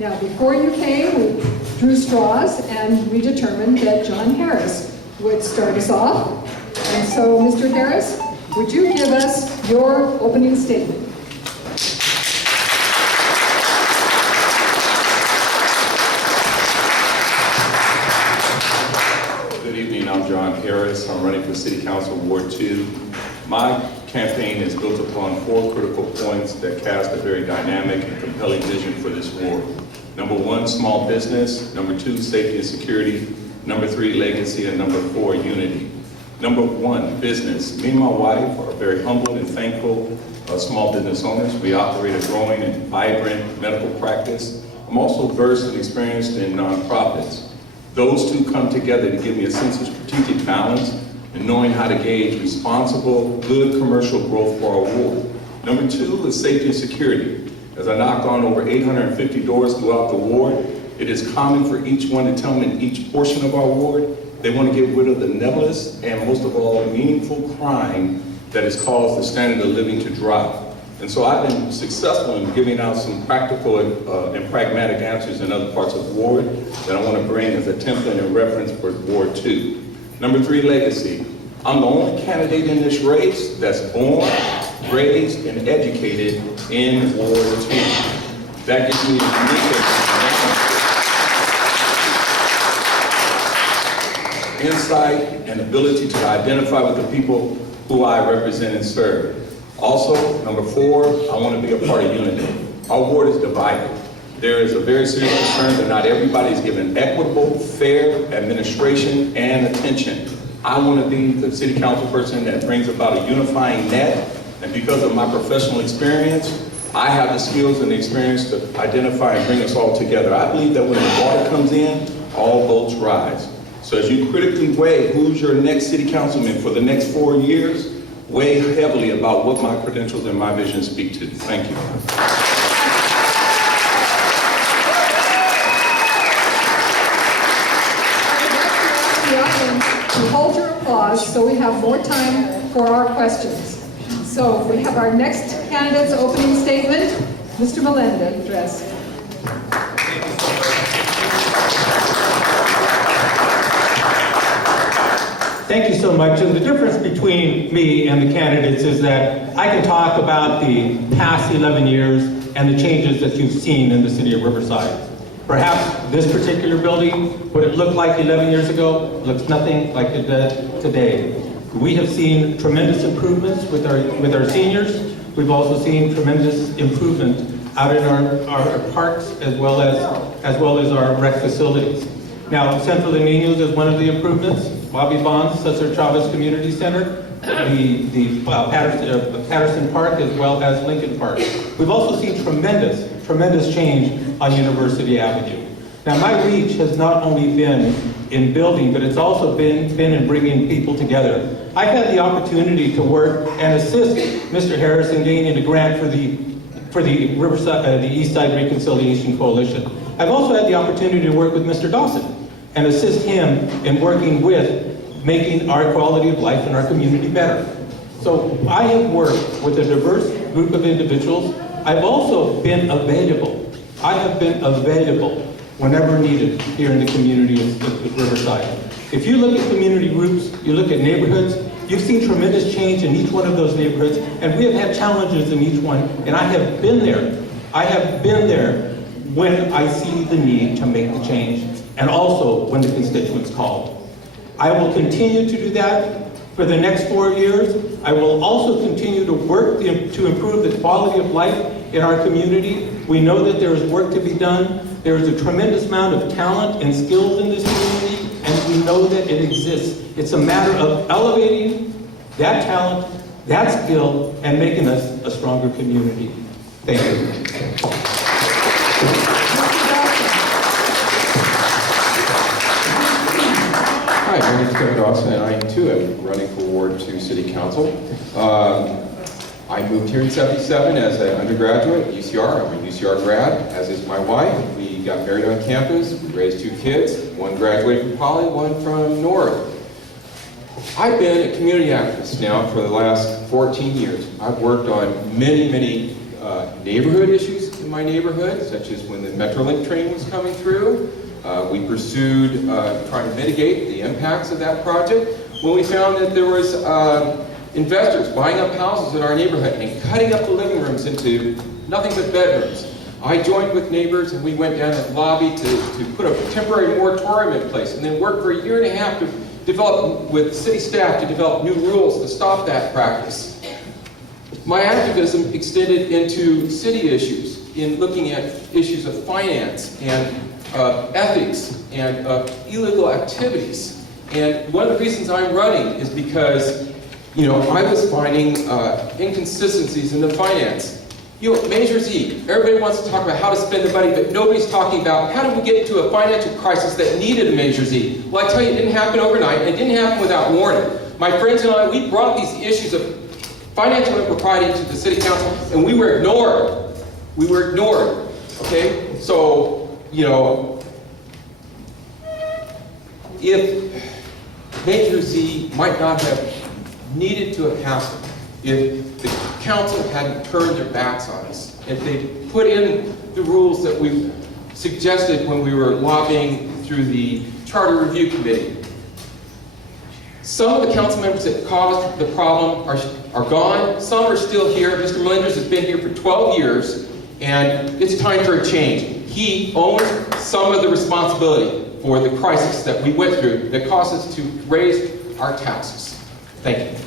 Now, before you came, we drew straws and we determined that John Harris would start us off. And so, Mr. Harris, would you give us your opening statement? Good evening, I'm John Harris. I'm running for City Council Ward 2. My campaign is built upon 4 critical points that cast a very dynamic and compelling vision for this ward. Number 1, small business. Number 2, safety and security. Number 3, legacy. And number 4, unity. Number 1, business. Me and my wife are very humble and thankful small business owners. We operate a growing and vibrant medical practice. I'm also versed and experienced in nonprofits. Those two come together to give me a sense of strategic balance and knowing how to gauge responsible, good commercial growth for our ward. Number 2 is safety and security. As I knock on over 850 doors throughout the ward, it is common for each one to tell me in each portion of our ward, they want to get rid of the nebulous and most of all meaningful crime that has caused the standard of living to drop. And so I've been successful in giving out some practical and pragmatic answers in other parts of the ward that I want to bring as a template and reference for Ward 2. Number 3, legacy. I'm the only candidate in this race that's born, raised, and educated in Ward 2. That gives me a unique insight and ability to identify with the people who I represent and serve. Also, number 4, I want to be a part of unity. Our ward is divided. There is a very serious concern that not everybody is given equitable, fair administration and attention. I want to be the city council person that brings about a unifying net, and because of my professional experience, I have the skills and the experience to identify and bring us all together. I believe that when the water comes in, all boats rise. So as you critically weigh who's your next city councilman for the next 4 years, weigh heavily about what my credentials and my vision speak to. Thank you. To hold your applause so we have more time for our questions. So we have our next candidate's opening statement. Mr. Melenda, address. Thank you so much. And the difference between me and the candidates is that I can talk about the past 11 years and the changes that you've seen in the city of Riverside. Perhaps this particular building, what it looked like 11 years ago, looks nothing like it does today. We have seen tremendous improvements with our seniors. We've also seen tremendous improvement out in our parks as well as our rec facilities. Now, Central de Niños is one of the improvements. Bobby Bonds, Cesar Chavez Community Center, the Patterson Park, as well as Lincoln Park. We've also seen tremendous change on University Avenue. Now, my reach has not only been in building, but it's also been in bringing people together. I've had the opportunity to work and assist Mr. Harris in gaining a grant for the Riverside, the East Side Reconciliation Coalition. I've also had the opportunity to work with Mr. Dawson and assist him in working with making our quality of life in our community better. So I have worked with a diverse group of individuals. I've also been available. I have been available whenever needed here in the community of Riverside. If you look at community groups, you look at neighborhoods, you've seen tremendous change in each one of those neighborhoods, and we have had challenges in each one, and I have been there. I have been there when I see the need to make the change, and also when the constituents call. I will continue to do that for the next 4 years. I will also continue to work to improve the quality of life in our community. We know that there is work to be done. There is a tremendous amount of talent and skills in this community, and we know that it exists. It's a matter of elevating that talent, that skill, and making us a stronger community. Thank you. Hi, my name is Kevin Dawson, and I too am running for Ward 2 City Council. I moved here in '77 as an undergraduate at UCR. I'm a UCR grad, as is my wife. We got married on campus, we raised 2 kids. One graduated from Poly, one from North. I've been a community activist now for the last 14 years. I've worked on many neighborhood issues in in my neighborhood, such as when the Metrolink train was coming through. We pursued trying to mitigate the impacts of that project. When we found that there was investors buying up houses in our neighborhood and cutting up the living rooms into nothing but bedrooms, I joined with neighbors and we went down and lobbied to put a temporary moratorium in place, and then worked for a year and a half to develop with city staff to develop new rules to stop that practice. My activism extended into city issues, in looking at issues of finance and ethics and illegal activities. And one of the reasons I'm running is because, I was finding inconsistencies in the finance. Measure Z, everybody wants to talk about how to spend the money, but nobody's talking about how did we get into a financial crisis that needed a Measure Z. Well, I tell you, it didn't happen overnight, and it didn't happen without warning. My friends and I, we brought these issues of financial impropriety to the city council, and we were ignored. We were ignored, okay? So, if Measure Z might not have needed to have happened, if the council hadn't turned their backs on us, if they put in the rules that we suggested when we were lobbying through the Charter Review Committee, some of the council members that caused the problem are gone. Some are still here. Mr. Melendez has been here for 12 years, and it's time for a change. He owns some of the responsibility for the crisis that we went through that caused us to raise our taxes. Thank you.